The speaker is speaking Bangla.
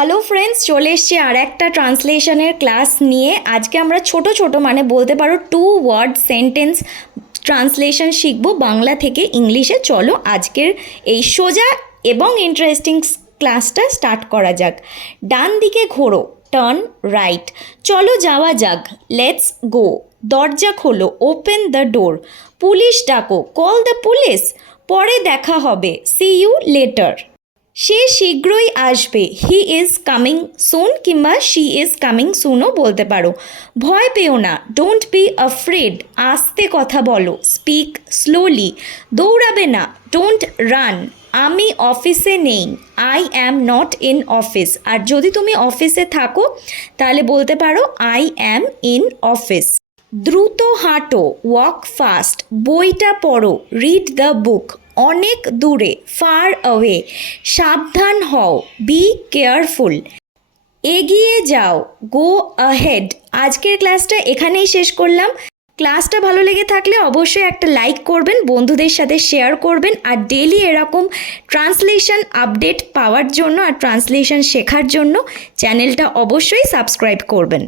হ্যালো ফ্রেন্ডস, চলে এসছি আর একটা ট্রান্সলেশনের ক্লাস নিয়ে। আজকে আমরা ছোট ছোট মানে বলতে পারো 2 ওয়ার্ড সেন্টেন্স ট্রান্সলেশন শিখব বাংলা থেকে ইংলিশে। চলো আজকের এই সোজা এবং ইন্টারেস্টিং ক্লাসটা স্টার্ট করা যাক। ডান দিকে ঘোরো, টার্ন রাইট। চলো যাওয়া যাক, লেটস গো। দরজা খোলো, ওপেন দ্য ডোর। পুলিশ ডাকো, কল দ্য পুলিশ। পরে দেখা হবে, সি ইউ লেটার। সে শীঘ্রই আসবে, হি ইজ কামিং সুন, কিংবা শি ইজ কামিং সুনও বলতে পারো। ভয় পেও না, ডোন্ট বি আফ্রেড। আস্তে কথা বলো, স্পিক স্লোলি। দৌড়াবে না, ডোন্ট রান। আমি অফিসে নেই, I am not in office. আর যদি তুমি অফিসে থাকো তাহলে বলতে পারো আই অ্যাম ইন অফিস। দ্রুত হাঁটো, ওয়াক ফাস্ট। বইটা পড়ো, রিড দ্য বুক। অনেক দূরে, ফার অ্যাওয়ে। সাবধান হও, বি কেয়ারফুল। এগিয়ে যাও, গো আহেড। আজকের ক্লাসটা এখানেই শেষ করলাম। ক্লাসটা ভালো লেগে থাকলে অবশ্যই একটা লাইক করবেন, বন্ধুদের সাথে শেয়ার করবেন, আর ডেলি এরকম ট্রান্সলেশন আপডেট পাওয়ার জন্য আর ট্রান্সলেশন শেখার জন্য চ্যানেলটা অবশ্যই সাবস্ক্রাইব করবেন।